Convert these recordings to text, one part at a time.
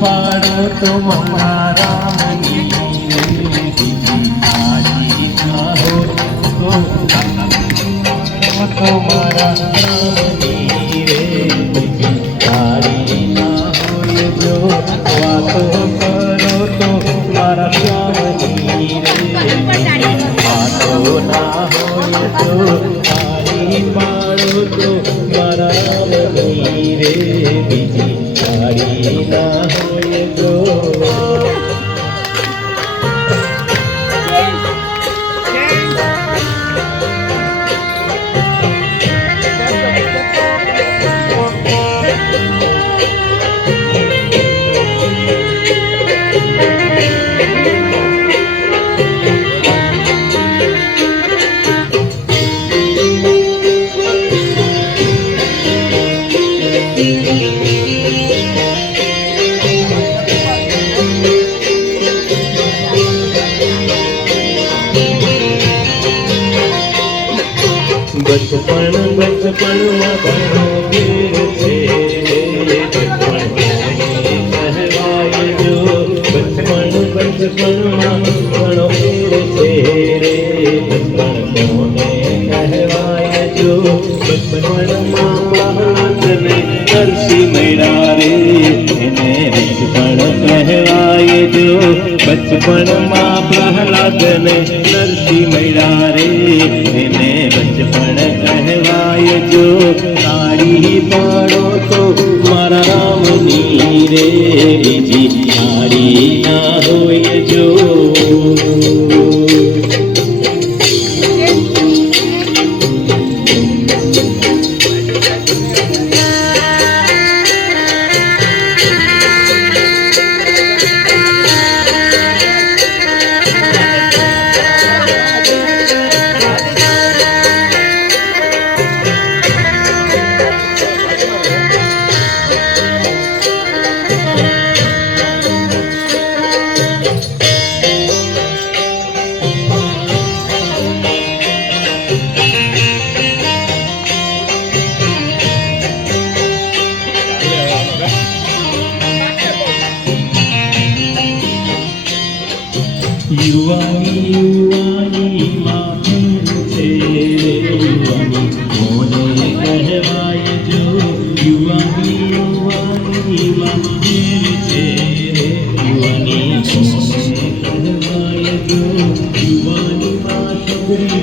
પાડો તો મારા હોય તો તો મારા રે બીજી તારી ના હોય વાતો બચપણ બચપણમાં ઘણો વીર છે બચપણ કહેવાય જો બચપણ બચપણમાં ઘણો વીર છે રે બચપણ કોને કહેવાય જો બચપણમાં પ્રહલાદને નરસિંહ મળ્યા રે એને બચપણ કહેવાય નરસિંહ મળ્યા રે એને બચપણ કહેવાય જો તાળી પાડો તો મારા રામની રે બીજી તાળી ના હોય જો.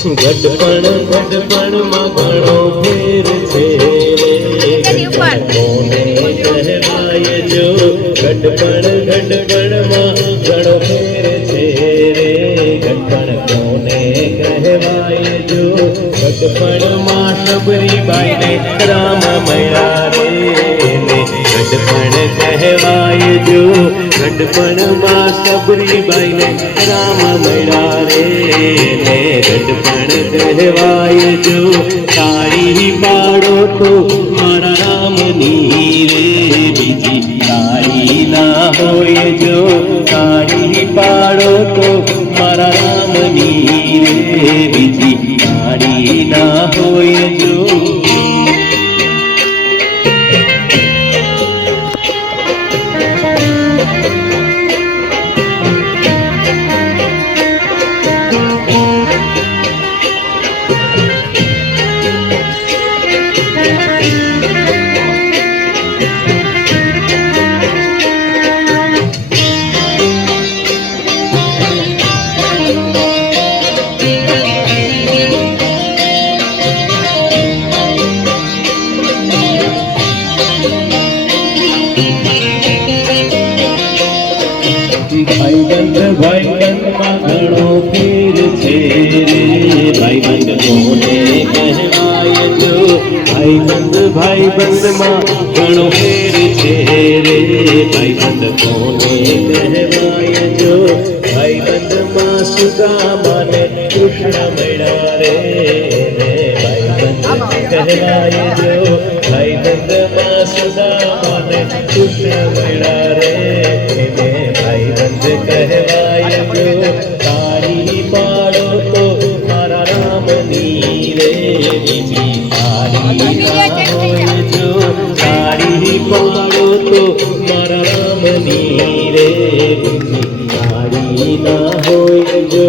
ગડપણ ગડપણમાં ઘણો ફેર છે. કહેવાય જો ગડપણ ગડપણમાં ઘણો ફેર છે રે. ગડપણ કોને કહેવાય જો ગડપણમાં સબરીબાઈને રામ મયા રે ગડપણ કહેવાય જો ગડપણમાં સબરીબાઈને રામ મયા રે. ને કહેવાય જો, તાળી પાડો તો મારા રામની રે બીજી તારી ના હોય જો, તાળી પાડો તો રે ભાઈબંધ કોને કહેવાય જો ભાઈબંધ ભાઈબંધમાં ઘણો ફેર છે રે ભાઈબંધ કોને કહેવાય જો ભાઈબંધમાં સુદામાને કૃષ્ણ મળ્યા રે ભાઈબંધ કહેવાય જો ભાઈબંધમાં સુદામાને કૃષ્ણ મળ્યા રે ભાઈબંધ કહેવાય. મારા રામની રે તારી ના હોય જો.